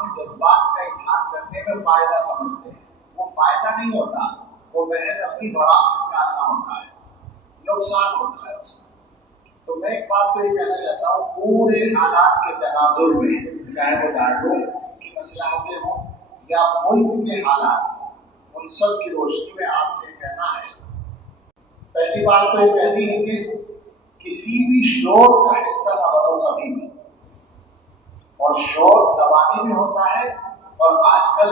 اپنے جذبات کا اظہار کرنے میں فائدہ سمجھتے ہیں، وہ فائدہ نہیں ہوتا، وہ محض اپنی بڑاس نکالنا ہوتا ہے، نقصان ہوتا ہے اس میں۔ تو میں ایک بات تو یہ کہنا چاہتا ہوں، پورے حالات کے تناظر میں، چاہے وہ ڈانڈوں کی مصلحتیں ہوں یا ملک کے حالات، ان سب کی روشنی میں آپ سے کہنا ہے، پہلی بات تو یہ کہنی ہے کہ کسی بھی شور کا حصہ نہ بنو کبھی بھی، اور شور زبانی بھی ہوتا ہے اور آج کل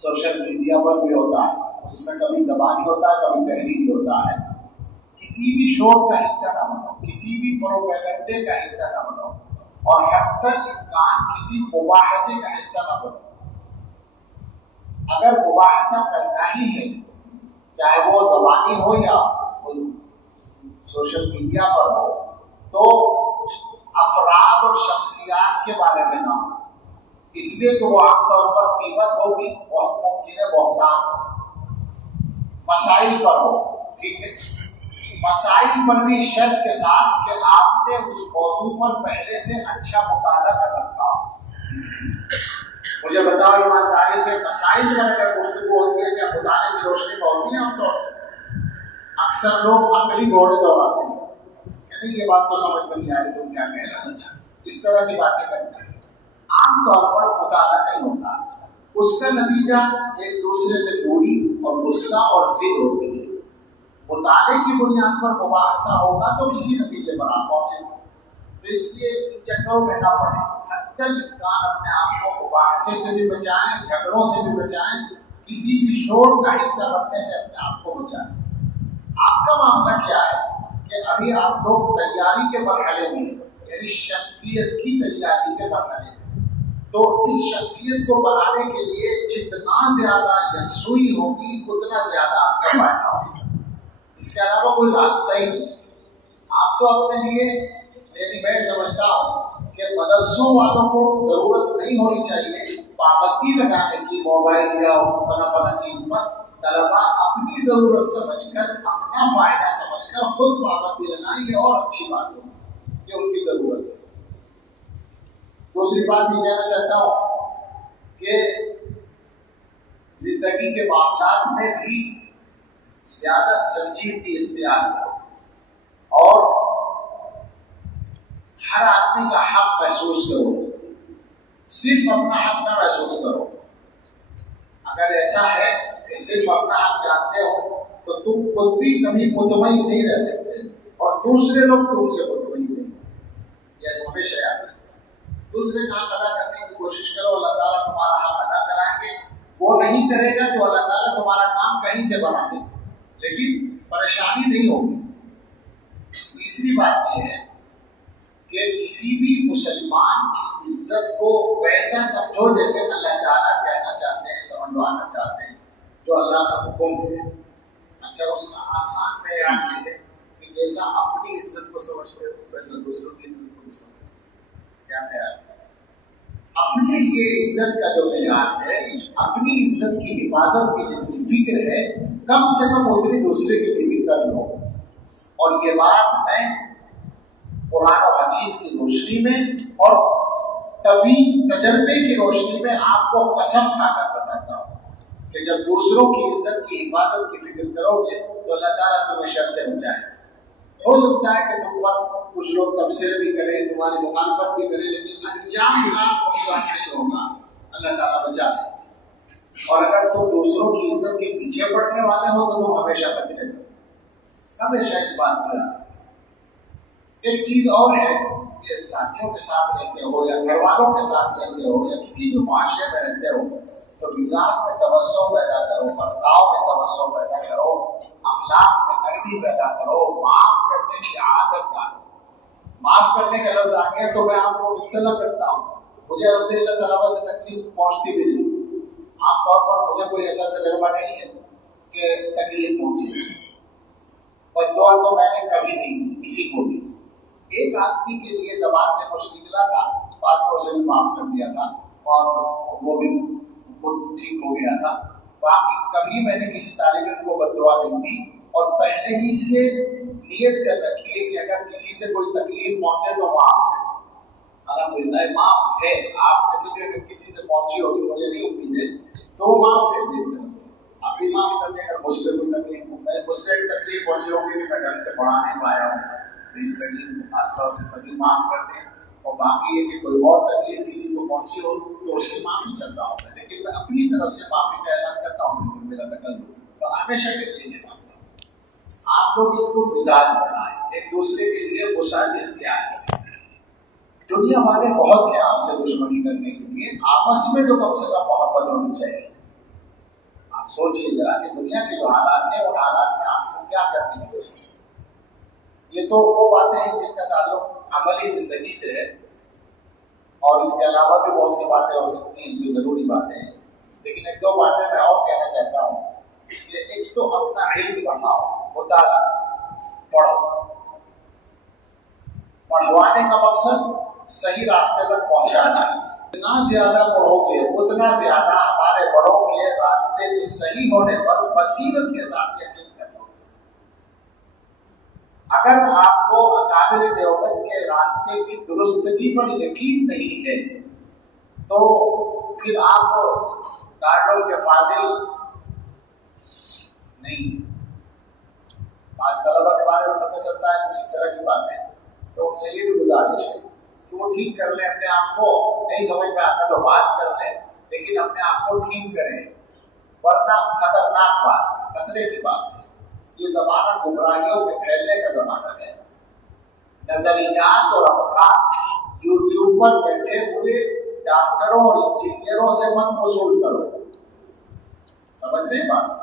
سوشل میڈیا پر بھی ہوتا ہے، اس میں کبھی زبانی ہوتا ہے کبھی تحریری ہوتا ہے۔ کسی بھی شور کا حصہ نہ بنو، کسی بھی پروپیگنڈے کا حصہ نہ بنو، اور حتی الامکان کسی مباحثے کا حصہ نہ بنو۔ اگر مباحثہ کرنا ہی ہے، چاہے وہ زبانی ہو یا سوشل میڈیا پر ہو، تو افراد اور شخصیات کے بارے میں نہ ہو، اس لیے کہ وہ عام طور پر قیمت ہوگی، بہت ممکن ہے بہتان ہو، مسائل پر ہو، ٹھیک ہے، مسائل پر بھی شرط کے ساتھ کہ آپ نے اس موضوع پر پہلے سے اچھا مطالعہ کر رکھا ہو۔ مجھے بتاؤ ایمانداری سے، مسائل پر اگر گفتگو ہوتی ہے کیا مطالعے کی روشنی میں ہوتی ہے؟ عام طور سے اکثر لوگ عقلی گھوڑے دوڑاتے ہیں کہ نہیں یہ بات تو سمجھ میں نہیں آ رہی، تم کیا کہہ رہے ہو، اس طرح کی باتیں کرتے ہیں۔ عام طور پر مطالعہ نہیں ہوتا، اس کا نتیجہ ایک دوسرے سے دوری اور غصہ اور ضد ہوتی ہے۔ مطالعے کی بنیاد پر مباحثہ ہوگا تو کسی نتیجے پر آپ پہنچیں گے، تو اس لیے ان چکروں میں نہ پڑیں، حتی الامکان اپنے آپ کو مباحثے سے بھی بچائیں، جھگڑوں سے بھی بچائیں، کسی بھی شور کا حصہ بننے سے اپنے آپ کو بچائیں۔ آپ کا معاملہ کیا ہے کہ ابھی آپ لوگ تیاری کے مرحلے میں، یعنی شخصیت کی تیاری کے مرحلے میں، تو اس شخصیت کو بنانے کے لیے جتنا زیادہ یکسوئی ہوگی اتنا زیادہ آپ کا فائدہ ہوگا، اس کے علاوہ کوئی راستہ ہی نہیں۔ آپ تو اپنے لیے، یعنی میں سمجھتا ہوں کہ مدرسوں والوں کو ضرورت نہیں ہونی چاہیے پابندی لگانے کی موبائل یا فلاں چیز پر، طلبا اپنی ضرورت سمجھ کر، اپنا فائدہ سمجھ کر خود پابندی لگائیں، یہ اور اچھی بات ہوگی، یہ ان کی ضرورت ہے۔ دوسری بات یہ کہنا چاہتا ہوں کہ زندگی کے معاملات میں بھی زیادہ سنجیدگی اختیار کرو اور ہر آدمی کا حق محسوس کرو، صرف اپنا حق نہ محسوس کرو۔ اگر ایسا ہے کہ صرف اپنا حق جانتے ہو تو تم خود بھی کبھی مطمئن نہیں رہ سکتے اور دوسرے لوگ تم سے مطمئن نہیں، یہ ہمیشہ یاد رکھو۔ دوسرے کا حق ادا کرنے کی کوشش کرو، اللہ تعالیٰ تمہارا حق ادا کرائیں گے۔ وہ نہیں کرے گا تو اللہ تعالیٰ تمہارا کام کہیں سے بنا دے گا، لیکن پریشانی نہیں ہوگی۔ تیسری بات یہ ہے کہ کسی بھی مسلمان کی عزت کو ویسا سمجھو جیسے اللہ تعالیٰ کہنا چاہتے ہیں، سمجھوانا چاہتے ہیں، جو اللہ کا حکم ہے۔ اچھا، اس کا آسان معیار یہ ہے کہ جیسا اپنی عزت کو سمجھتے ہو ویسا دوسروں کی عزت کو بھی سمجھو۔ کیا خیال ہے؟ اپنے لیے عزت کا جو معیار ہے، اپنی عزت کی حفاظت کی جتنی فکر ہے، کم سے کم اتنی دوسرے کی بھی کر لو۔ اور یہ بات میں قرآن و حدیث کی روشنی میں اور طویل تجربے کی روشنی میں آپ کو قسم کھا کر بتاتا ہوں کہ جب دوسروں کی عزت کی حفاظت کی فکر کرو گے تو اللہ تعالیٰ تمہیں شر سے بچائے۔ ہو سکتا ہے کہ تم پر کچھ لوگ تبصرے بھی کریں، تمہاری مخالفت بھی کریں، لیکن انجام کا نقصان نہیں ہوگا، اللہ تعالیٰ بچا لے۔ اور اگر تم دوسروں کی عزت کے پیچھے پڑنے والے ہو تو تم ہمیشہ خطرے میں، ہمیشہ اس بات پر۔ ایک چیز اور ہے کہ ساتھیوں کے ساتھ رہتے ہو یا گھر والوں کے ساتھ رہتے ہو یا کسی بھی معاشرے میں رہتے ہو تو مزاج میں توسع پیدا کرو، برتاؤ میں توسع پیدا کرو، اخلاق میں نرمی پیدا کرو، معاف کرنے کی عادت ڈالو۔ معاف کرنے کا لفظ آ گیا تو میں آپ کو مطلع کرتا ہوں، مجھے الحمدللہ طلبا سے تکلیف پہنچتی بھی نہیں، عام طور پر مجھے کوئی ایسا تجربہ نہیں ہے کہ تکلیف پہنچی، اور دعا تو میں نے کبھی نہیں دی کسی کو بھی۔ ایک آدمی کے لیے زبان سے کچھ نکلا تھا، بعد میں اسے بھی معاف کر دیا تھا اور وہ بھی ٹھیک ہو گیا تھا۔ باقی کبھی میں نے کسی طالب علم کو بد دعا نہیں دی، اور پہلے ہی سے نیت کر رکھی ہے کہ اگر کسی سے کوئی تکلیف پہنچے تو معاف ہے۔ الحمدللہ معاف ہے. آپ میں سے بھی اگر کسی سے پہنچی ہوگی, مجھے نہیں امید ہے, تو معاف ہے میری طرف سے. آپ بھی معاف کر دیں. اگر مجھ سے کوئی تکلیف ہو, مجھ سے تکلیف پہنچی ہوگی کہ میں ڈھنگ سے پڑھا نہیں پایا ہوں, تو اس تکلیف کو خاص طور سے سبھی معاف کر دیں. اور باقی یہ کہ کوئی اور تکلیف کسی کو پہنچی ہو تو اس کی معافی چاہتا ہوں میں, لیکن میں اپنی طرف سے معافی کا اعلان کرتا ہوں کہ میرا تکلف تو ہمیشہ کے لیے معافی. آپ لوگ اس کو مزاج بنائیں, ایک دوسرے کے لیے وسعت اختیار کریں. دنیا والے بہت ہیں آپ سے دشمنی کرنے کے لیے, آپس میں تو کم سے کم محبت ہونی چاہیے. آپ سوچیے ذرا کہ دنیا کے جو حالات ہیں, ان حالات میں آپ کو کیا کرنی ہے. یہ تو وہ باتیں ہیں جن کا تعلق عملی زندگی سے ہے, اور اس کے علاوہ بھی بہت سی باتیں ہو سکتی ہیں جو ضروری باتیں ہیں. لیکن ایک دو باتیں میں اور کہنا چاہتا ہوں کہ ایک تو اپنا علم بڑھاؤ, مطالعہ پڑھو. پڑھوانے کا مقصد صحیح راستے تک پہنچانا ہے. جتنا زیادہ پڑھو گے اتنا زیادہ ہمارے بڑوں کے راستے کے صحیح ہونے پر بصیرت کے ساتھ یقین کرو. اگر آپ کو اکابر دیوبند کے راستے کی درستگی پر یقین نہیں ہے تو پھر آپ دارالعلوم کے فاضل نہیں. بعض طلبہ کے بارے میں پتہ چلتا ہے کچھ اس طرح کی باتیں, تو ان سے یہ بھی گزارش ہے کہ وہ ٹھیک کر لیں اپنے آپ کو. نہیں سمجھ میں آتا تو بات کر لیں, لیکن اپنے آپ کو ٹھیک کریں, ورنہ خطرناک بات, خطرے کی بات ہے. یہ زمانہ گمراہیوں کے پھیلنے کا زمانہ ہے. نظریات اور افکار یوٹیوب پر بیٹھے ہوئے ڈاکٹروں اور انجینئروں سے مت وصول کرو. سمجھ رہے بات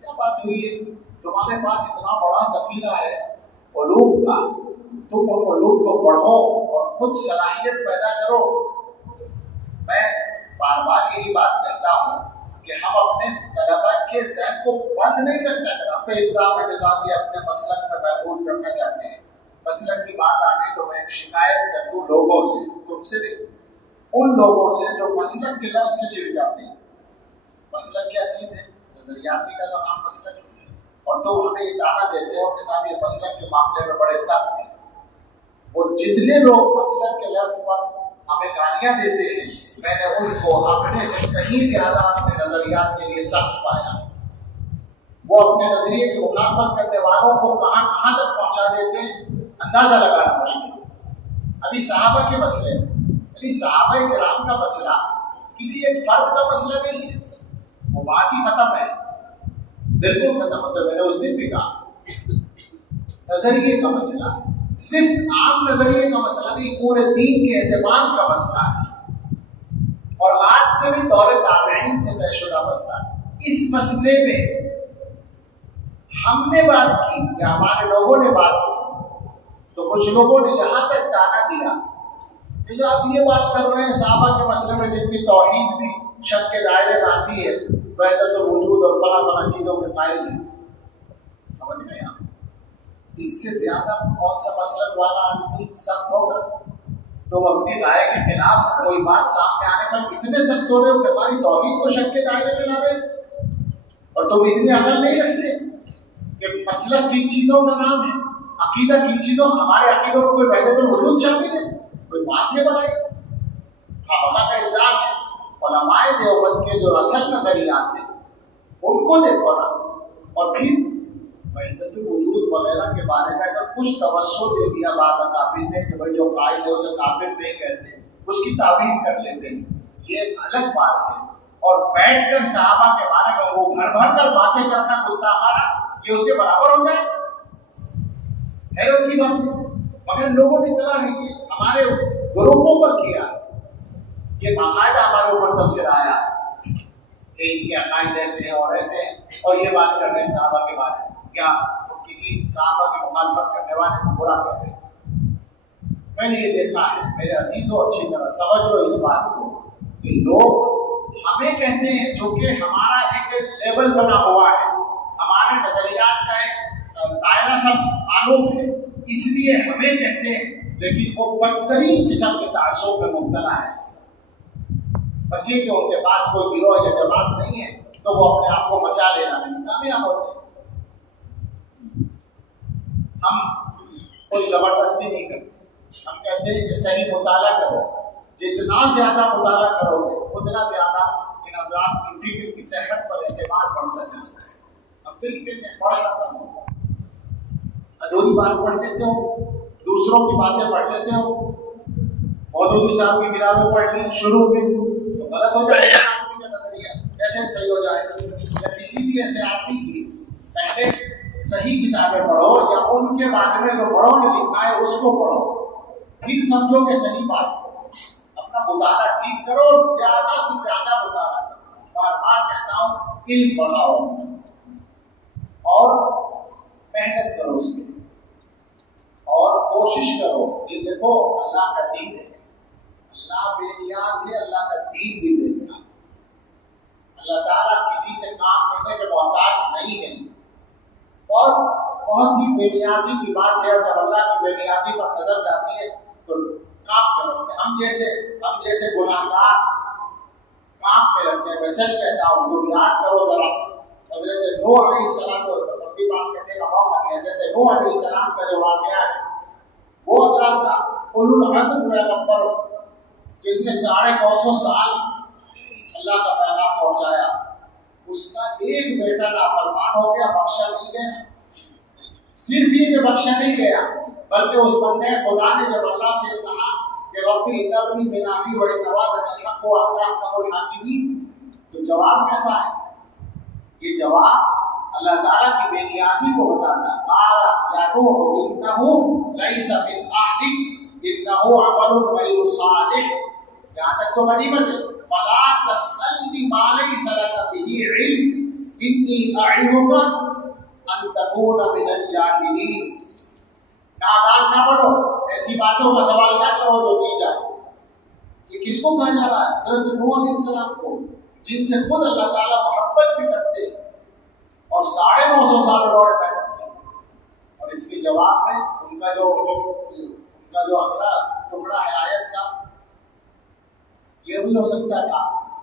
کیا بات ہوئی ہے؟ تمہارے پاس اتنا بڑا ذخیرہ ہے علوم کا, تم ان علوم کو پڑھو اور خود صلاحیت پیدا کرو. میں بار بار یہی بات کرتا ہوں کہ ہم اپنے طلبہ کے ذہن کو بند نہیں رکھنا چاہتے. ہم پہ الزام نظام یہ اپنے مسلک میں محفوظ رکھنا چاہتے ہیں. مسلک کی بات آ گئی تو میں ایک شکایت کر دوں لوگوں سے, تم سے نہیں, ان لوگوں سے جو مسلک کے لفظ سے چڑ جاتے ہیں. مسلک کیا چیز ہے؟ نظریاتی کا نام مسلک ہے. اور تو ہمیں یہ دعویٰ دیتے ہو کہ صاحب یہ مسلک کے معاملے میں بڑے سخت ہیں. وہ جتنے لوگ مسلک کے لفظ پر ہمیں گالیاں دیتے ہیں, میں نے ان کو اپنے سے کہیں زیادہ اپنے نظریات کے لیے سخت پایا. وہ اپنے نظریے کی مخالفت کرنے والوں کو کہاں کہاں تک پہنچا دیتے ہیں اندازہ لگانا مشکل. ابھی صحابہ کے مسئلے, یعنی صحابہ کرام کا مسئلہ کسی ایک فرد کا مسئلہ نہیں ہے, وہ بات ہی ختم ہے, بالکل ختم ہوتا ہے. میں نے اس دن بھی کہا نظریے کا مسئلہ صرف عام نظریے کا مسئلہ نہیں, پورے دین کے اعتماد کا مسئلہ ہے, اور آج سے بھی دور تابعین سے طے شدہ مسئلہ ہے. اس مسئلے میں ہم نے بات کی یا ہمارے لوگوں نے بات کی تو کچھ لوگوں نے یہاں تک تانا دیا جیسے آپ یہ بات کر رہے ہیں صحابہ کے مسئلے میں جن کی توحید بھی شک کے دائرے میں آتی ہے, وحدت الوجود اور فلاں فلاں چیزوں کے قائل ہیں. سمجھ گئے آپ؟ اس سے زیادہ کون سا مسلک والا آدمی سخت ہوگا؟ تم اپنی رائے کے خلاف کوئی بات سامنے آنے پر اتنے سخت ہو رہے ہو کہ ہماری توحید کو شک کے دائرے میں لا رہے, اور تم اتنی عقل نہیں رکھتے کہ مسلک کن چیزوں کا نام ہے, عقیدہ کن چیزوں, ہمارے عقیدوں کو کوئی وحدت الوجود شامل ہے, کوئی بات یہ بنائی. خواہ کا الزام ہے. علماء دیوبند کے جو اصل نظریات ہیں ان کو دیکھو نا, اور پھر وحدت الوجود وغیرہ کے بارے میں اگر کچھ توسع دے دیا بعض اکابر نے کہ بھائی جو قائل ہے اسے کافر نہیں کہتے, اس کی تعبیر کر لیتے ہیں, یہ الگ بات ہے. اور بیٹھ کر صحابہ کے بارے میں وہ بھر بھر کر باتیں کرنا گستاخانہ, یہ اس کے برابر ہو جائے, حیرت کی بات ہے. مگر لوگوں کی طرح ہے کہ ہمارے گروپوں پر کیا, یہ باقاعدہ ہمارے اوپر تبصرہ آیا کہ ان کے عقائد ایسے ہیں اور ایسے ہیں, اور یہ بات کر رہے ہیں صحابہ کے بارے میں, کیا کسی صحابہ کی مخالفت کرنے والے کو برا کہتے ہیں. میں نے یہ دیکھا ہے میرے عزیزوں, اچھی طرح سمجھ لو اس بات کو کہ لوگ ہمیں کہتے ہیں جو کہ ہمارا ایک لیبل بنا ہوا ہے, ہمارے نظریات کا ایک دائرہ سب معلوم ہے, اس لیے ہمیں کہتے ہیں, لیکن وہ بدترین قسم کے تعصب میں مبتلا ہے. بس یہ کہ ان کے پاس کوئی گروہ یا جماعت نہیں ہے تو وہ اپنے آپ کو بچا لینا میں کامیاب ہوتے ہیں. ہم کوئی زبردستی نہیں کرتے, ہم کہتے ہیں کہ صحیح مطالعہ کرو، جتنا زیادہ مطالعہ کرو گے اتنا زیادہ ان حضرات کی فکر کی صحت پر اعتماد بڑھتا جاتا ہے۔ اب تو یہ کہتے ہیں بڑا آسان ہوتا ہے، ادھوری بات پڑھ لیتے ہو، دوسروں کی باتیں پڑھ لیتے ہو، مودودی صاحب کی کتابیں پڑھ لی شروع میں تو غلط ہو جائے گا، آدمی کا نظریہ کیسے صحیح ہو جائے گا؟ یا کسی بھی ایسے آدمی کی پہلے صحیح کتابیں پڑھو، یا ان کے بارے میں جو بڑوں نے لکھا ہے اس کو پڑھو، پھر سمجھو کہ صحیح بات ہے۔ اپنا مطالعہ ٹھیک کرو، زیادہ سے زیادہ مطالعہ کرو، بار بار کہتا ہوں علم بڑھاؤ اور محنت کرو اس میں، اور کوشش کرو کہ دیکھو اللہ کا دین ہے، اللہ بے نیاز ہے، اللہ کا دین بھی بے نیاز ہے، اللہ تعالیٰ کسی سے کام لینے کے محتاج نہیں ہے۔ اور بہت ہی بے نیازی کی بات ہے، اور جب اللہ کی بے نیازی پر نظر جاتی ہے تو کام پہ لگتے ہیں، ہم جیسے گناہگار کام پہ لگتے ہیں۔ میں سچ کہتا ہوں، تم یاد کرو ذرا حضرت نوح علیہ السلام کو لمبی بات کرنے کا موقع نہیں، حضرت نوح علیہ السلام کا جو واقعہ ہے وہ اللہ کا اولو العزم پیغمبر جس نے 950 سال اللہ کا پیغام پہنچایا، اس کا ایک بیٹا نافرمان ہو گیا، بخشا نہیں گیا۔ صرف یہ کہ بخشا نہیں گیا بلکہ اس بندے خدا نے جب اللہ سے کہا کہ ربی ابنی من اہلی وان وعدک الحق وانت احکم الحاکمین، تو جواب کیسا ہے؟ یہ جواب اللہ تعالیٰ کی بے نیازی کو بتاتا ہے۔ قال یا نوح انہ لیس من اہلک انہ عمل غیر صالح، یہاں تک تو غنیمت ہے۔ فلا تسألنی ما لیس لک بہ علم انی اعظک ان تکون من الجاہلین، نادان نہ بنو، ایسی باتوں کا سوال نہ کرو جو نہیں جانتے۔ یہ کس کو کہا جا رہا ہے؟ حضرت نوح علیہ السلام کو، جن سے خود اللہ تعالیٰ محبت بھی کرتے ہیں، اور 950 سال انہوں نے محنت کی، اور اس کے جواب میں ان کا جو اگلا ٹکڑا ہے آیت کا، یہ بھی ہو سکتا تھا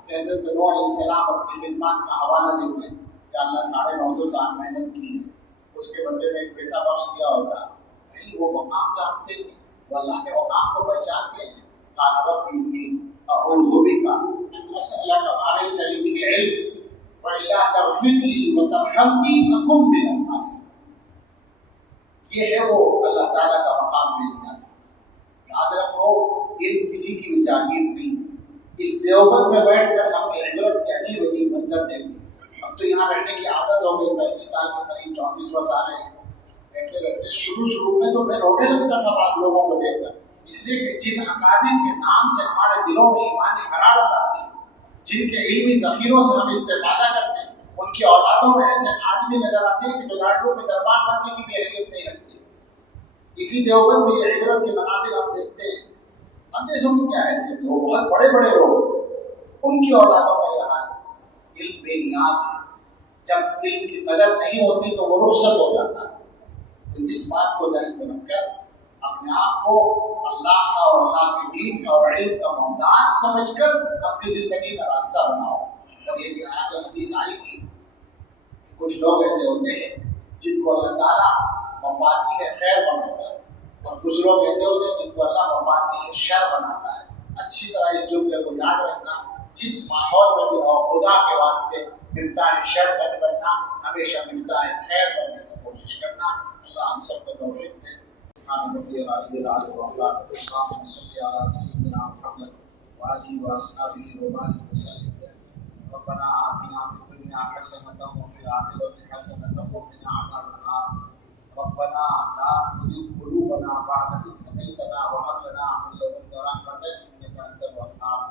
کہ حضرت نوح علیہ السلام اپنی خدمات کا حوالہ دیتے کہ اللہ 950 سال محنت کی، اس کے بدلے میں ایک بیٹا بخش دیا ہوتا۔ نہیں، وہ مقام جانتے ہیں، وہ اللہ کے مقام کو پہچانتے ہیں۔ قال رب انی اعوذ بک ان اسألک ما لیس لی بہ علم والا تغفر لی وترحمنی اکن من الخاسرین۔ یہ ہے وہ اللہ تعالیٰ کا مقام بے نیاز۔ یاد رکھو، علم کسی کی بھی جاگیر نہیں۔ اس دیوبند میں بیٹھ کر ہم نے عبرت کے عجیب عجیب منظر دیکھے۔ اب تو یہاں رہنے کی عادت ہو گئی، 35 سال کے قریب 34واں سال ہے رہتے رہتے۔ شروع میں تو میں رونے لگتا تھا بعض لوگوں کو دیکھ کر، اس لیے کہ جن اکابر کے نام سے ہمارے دلوں میں ایمانی حرارت آتی ہے، جن کے علمی ذخیروں سے ہم استفادہ کرتے ہیں، ان کی اولادوں میں ایسے آدمی نظر آتے ہیں کہ جو لاڈلوں میں دربار بننے کی بھی اہلیت نہیں رکھتے۔ اسی دیوبند میں یہ عبرت کے مناظر ہم دیکھتے ہیں۔ ہم جیسے ان کی کیا حیثیت ہے، وہ بہت بڑے بڑے لوگ، ان کی اولادوں کا یہ حال ہے۔ علم بے نیاز ہے، جب علم کی قدر نہیں ہوتی تو وہ رخصت ہو جاتا ہے۔ تو اس بات کو ذہن میں رکھ کر اپنے آپ کو اللہ کا اور اللہ کے دین کا اور علم کا محتاج سمجھ کر اپنی زندگی کا راستہ بناؤ۔ اور یہ بھی آج حدیث آئی تھی کہ کچھ لوگ ایسے ہوتے ہیں جن کو اللہ تعالیٰ مفادی ہے خیر بناتا ہے، اور کچھ لوگ ایسے ہوتے ہیں جن کو اللہ مفادی ہے شر بناتا ہے۔ اچھی طرح اس جملے کو یاد رکھنا، جس ماحول میں بھی ہو، خدا کے واسطے ملتا ہے شر بن بننا، ہمیشہ ملتا ہے خیر بننے کی کوشش کرنا۔ اللہ ہم سب کو توفیق دے۔ سبحان ربی العلی العظیم اللہم صلی علی سیدنا محمد وآلہ وصحبہ وبارک وسلم۔ ربنا آتنا فی الدنیا حسنۃ وفی الآخرۃ حسنۃ وقنا عذاب النار۔ ربنا لا تزغ قلوبنا بعد إذ هديتنا وهب لنا من لدنك رحمة إنك أنت الوهاب۔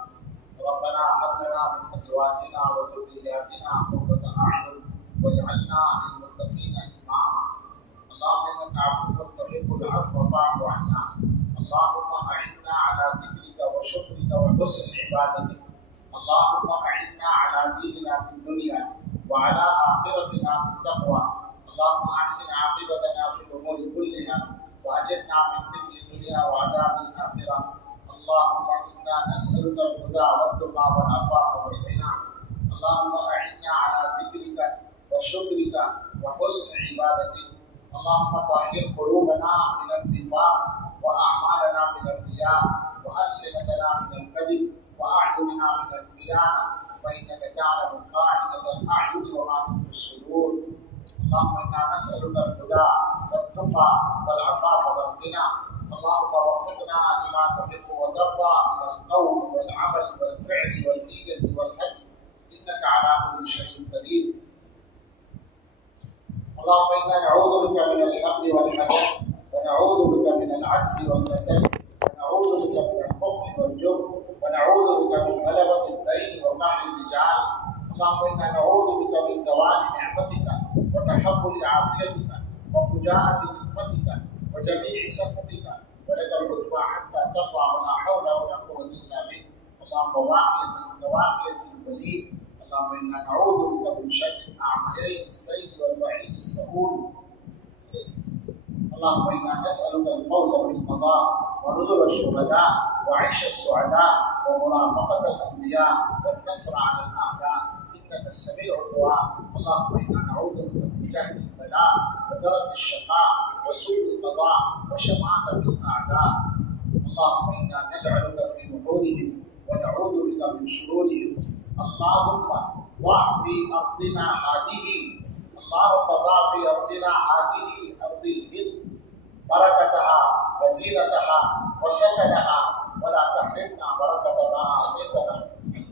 ربنا هب لنا من أزواجنا وذرياتنا قرة أعين واجعلنا للمتقين إماما۔ اللهم إنك عفو تحب العفو فاعف عنا۔ اللهم أعنا على ذكرك وشكرك وحسن عبادتك۔ اللهم أعنا على ديننا في الدنيا وعلى آخرتنا في التقوى۔ اللهم أحسن عاقبتنا في الأمور كلها وأجرنا من خزي الدنيا وعذاب الآخرة۔ اللهم إنا نسألك الهدى والتقى والعفاف والغنى۔ اللهم أعنا على ذكرك وشكرك وحسن عبادتك۔ اللهم طهر قلوبنا من النفاق وأعمالنا من الرياء وألسنتنا من الكذب وأعيننا من الخيانة فإنك تعلم خائنة الأعين وما تخفي الصدور. اللهم إنا نسألك الهدى والتقى والعفاف والغنى. اللهم وفقنا لما تحب وترضى من القول والعمل والفعل والنية والهدي إنك على كل شيء قدير. اللهم إنا نعوذ بك من الهم والحزن ونعوذ بك من العجز والكسل ونعوذ بك من البخل والجبن ونعوذ بك من غلبة الدين وقهر الرجال. اللهم إنا نعوذ بك من زوال نعمتك وتحول عافيتك وفجاءة نقمتك وجميع سخطك ولك العتبى حتى ترضى ولا حول ولا قوة إلا بك. اللهم واقية الوليد. اللهم إنا نعوذ بك من شر الأعميين السيد والوعيد السهول. اللهم إنا نسألك الفوز في القضاء ونزل الشهداء وعيش السعداء ومرافقة الأنبياء والنصر على الأعداء إنك السميع الدعاء. اللهم إنا نعوذ بك من جهد البلاء ودرك الشقاء وسوء القضاء وشماتة الأعداء. اللهم إنا نجعلك في نحورهم ونعوذ بك من شرورهم. اللهم ضع في أرضنا هذه أرض الهند بركتها وزينتها وسكنها ولا تحرمنا بركة ما أعطيتنا.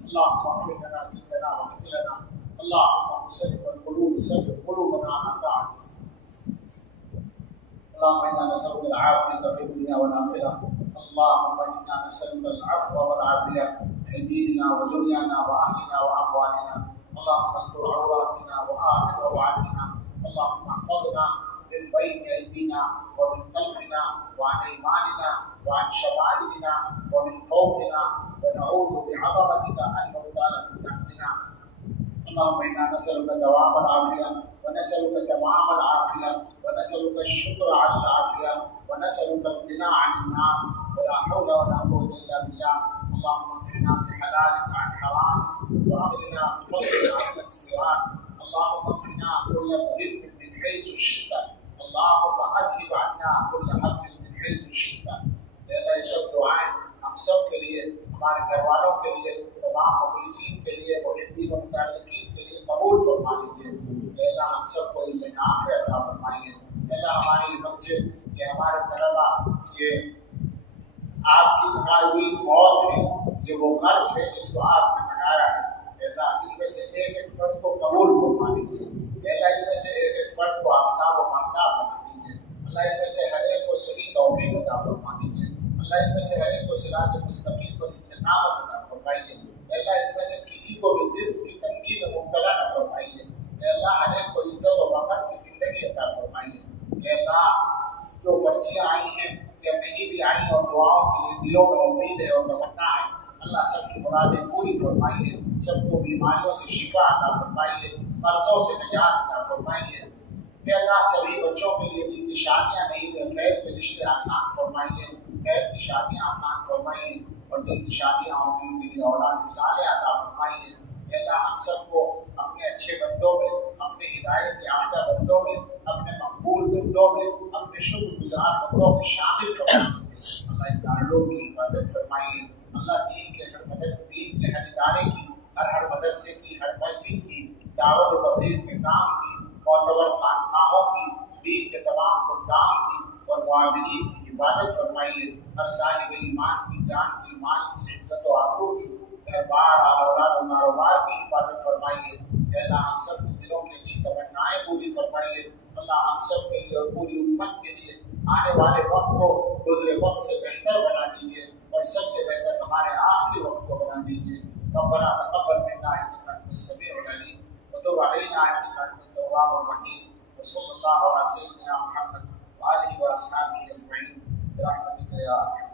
اللهم اغفر لنا جدنا وخزلنا. اللهم مسلم القلوب ثبت قلوبنا على طاعتك. اللهم إنا نسألك العافية في الدنيا والآخرة. اللهم إنا نسألك العفو والعافية في ديننا ودنيانا وأهلنا وأموالنا. اللهم استر عوراتنا وآمن روعاتنا. اللهم احفظنا من بين أيدينا ومن خلفنا وعن أيماننا وعن شمائلنا ومن فوقنا ونعوذ بعظمتك أن نغتال من تحتنا. اللهم إنا نسألك دوام العافية ونسألك تمام العافية ونسألك الشكر على العافية ونسألك الغنى عن الناس ولا حول ولا قوة إلا بالله. اللهم اكفنا بحلالك عن حرامك وأغننا بفضلك عن تقصيرات. اللهم اكفنا كل مهم من حيث شئت. اللهم اذهب عنا كل هم من حيث شئت. اللہ یہ سب دعائیں ہم سب کے لیے، ہمارے گھر والوں کے لیے، تمام مخلصین کے لیے، محبین و متعلقین کے لیے قبول فرما لیجیے. اللہ ہم سب کو علم نافع عطا فرمائیے. اللہ ہماری بچے، یہ ہمارے طلبا، یہ آپ کی بنائی ہوئی موت ہے، یہ وہ قرض ہے جس کو آپ نے بنایا ہے. اللہ ان میں سے ایک ایک فرد کو قبول فرما لیجیے. اللہ ان میں سے ایک ایک فرد کو آفتاب و ماہتاب بنا دیجیے. اللہ ان میں سے ہر ایک کو صحیح توفیق عطا فرما دیجیے. اللہ ان میں سے ہر ایک کو صراط مستقیم پر استقامت عطا فرمائیے. اللہ ان میں سے کسی کو بھی رزق کی تنگی میں مبتلا نہ فرمائیے. اللہ ہر ایک کو عزت و وقت کی زندگی عطا فرمائیے. اللہ جو پرچیاں آئی ہیں یا نہیں بھی آئی اور دعاؤں کے لیے دلوں میں امید ہے اور تمنا ہے، اللہ سب کی مرادیں پوری فرمائیے. سب کو بیماریوں سے شفا عطا فرمائیے، قرضوں سے نجات عطا فرمائیے. کہ اللہ سبھی بچوں کے لیے جن کی شادیاں نہیں ہوئی خیر کے رشتے آسان فرمائیے، خیر کی شادیاں آسان فرمائیے، اور جن کی شادیاں ہوں گی ان کے لیے اولاد صالح عطا فرمائیے. اللہ ہم سب کو اپنے اچھے بندوں میں، اپنے ہدایت یافتہ بندوں میں، اپنے مقبول بندوں میں، اپنے شکر گزار بندوں میں شامل فرمائیے. اللہ ان دارالعلوم کی حفاظت فرمائیے. اللہ دین کے ہر ادارے کی، ہر مدرسے کی، ہر مسجد کی، دعوت و تبلیغ کے کام کی، معتبر خانقاہوں کی، دین کے تمام خدام کی اور معاونین کی حفاظت فرمائیے. ہر صاحب ایمان کی، جان کی، مال کی، عزت و آبرو کی، گھر بار، اولاد و کاروبار کی حفاظت فرمائیے. اللہ ہم سب کے دلوں کی اچھی تمنائیں پوری فرمائیے. اللہ ہم سب کے لیے اور پوری امت کے لیے آنے والے وقت کو گزرے وقت سے بہتر بنا دیجیے، اور سب سے بہتر ہمارے آخری وقت کو بنا دیجیے. ربنا تقبل منا انك انت السميع العليم وتب علينا انك انت التواب الرحيم. وصلى الله على سيدنا محمد وآله وأصحابه أجمعين برحمتك يا أرحم